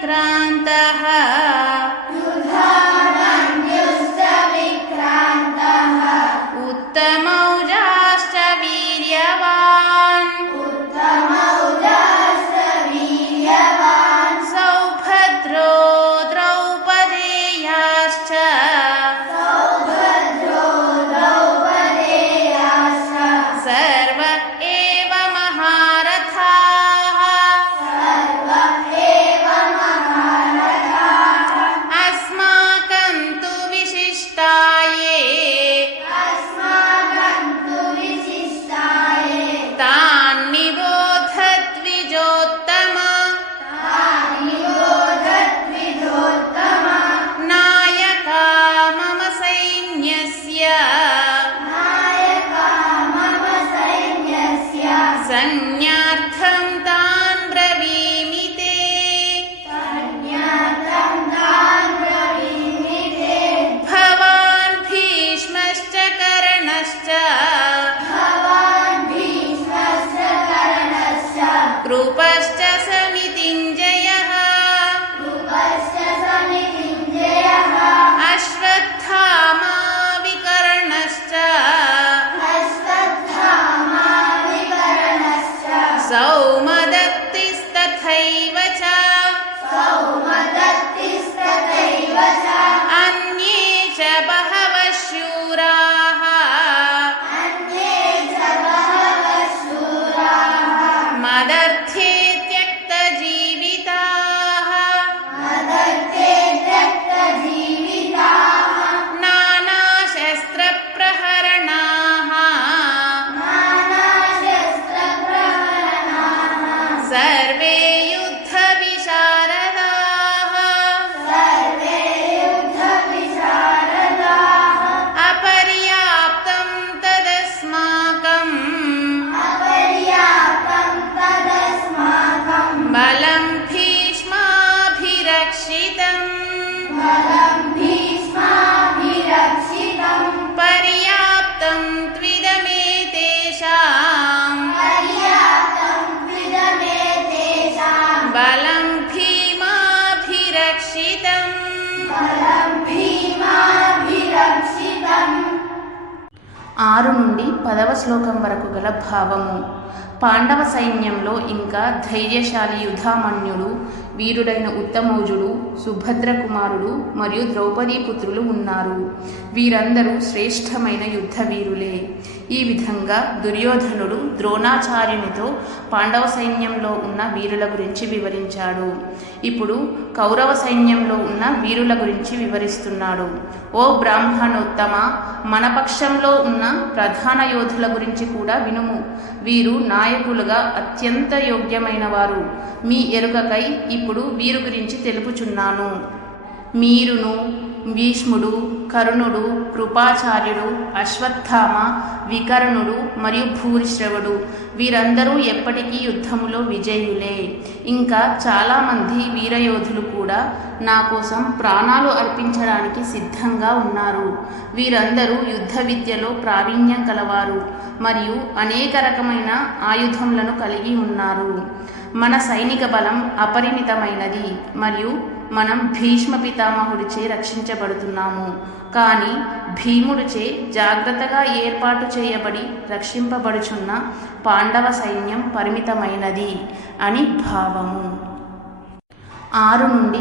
విక్రాంతః ఉత్తమౌజాశ్చ వీర్యవాన్ సౌభద్రో ద్రౌపదేయాశ్చ సర్వ ఏవ మహారథాః అస్మాకం తు విశిష్టాయే తాన్ నిబోధద్విజోత్తమ నాయకా మమ సైన్యస్య సంజ్ఞార్థం తాన్ బ్రవీమి తే భవాన్ భీష్మశ్చ కర్ణశ్చ కృపశ్చ సమితింజయః అశ్వత్థామా వికర్ణశ్చ సౌమదత్తిస్తథైవ చ అన్యే చ బహవః శూరాः మదర్థే త్యక్తజీవితాः నానాశస్త్రప్రహరణాः సర్వే యుద్ధవిశారదాः అపర్యాప్తం తదస్మాకం బలం భీష్మాభిరక్షితం పర్యాప్తం త్విదమేతేషాం బలం భీమాభిరక్షితం. 6 నుండి 10వ శ్లోకం వరకు గల భావము. పాండవ సైన్యంలో ఇంకా ధైర్యశాలి యుధామన్యుడు, వీరుడైన ఉత్తమౌజుడు, సుభద్ర కుమారుడు మరియు ద్రౌపదీ పుత్రులు ఉన్నారు. వీరందరూ శ్రేష్టమైన యుద్ధ వీరులే. ఈ విధంగా దుర్యోధనుడు ద్రోణాచార్యునితో పాండవ సైన్యంలో ఉన్న వీరుల గురించి వివరించాడు. ఇప్పుడు కౌరవ సైన్యంలో ఉన్న వీరుల గురించి వివరిస్తున్నాడు. ఓ బ్రాహ్మణోత్తమ, మన పక్షంలో ఉన్న ప్రధాన యోధుల గురించి కూడా వినుము. వీరు నాయకులుగా అత్యంత యోగ్యమైన వారు. మీ ఎరుకకై ఇప్పుడు వీరు గురించి తెలుపుచున్నాను. మీరును, భీష్ముడు, కర్ణుడు, కృపాచార్యుడు, అశ్వత్థామ, వికర్ణుడు మరియు భూరిశ్రవుడు వీరందరూ ఎప్పటికీ యుద్ధములో విజయులే. ఇంకా చాలామంది వీరయోధులు కూడా నా కోసం ప్రాణాలు అర్పించడానికి సిద్ధంగా ఉన్నారు. వీరందరూ యుద్ధ విద్యలో ప్రావీణ్యం కలవారు మరియు అనేక రకమైన ఆయుధములను కలిగి ఉన్నారు. మన సైనిక బలం అపరిమితమైనది మరియు మనం భీష్మ పితామహుడిచే రక్షించబడుతున్నాము. కానీ భీముడిచే జాగ్రత్తగా ఏర్పాటు చేయబడి రక్షింపబడుచున్న పాండవ సైన్యం పరిమితమైనది అని భావము. 6 నుండి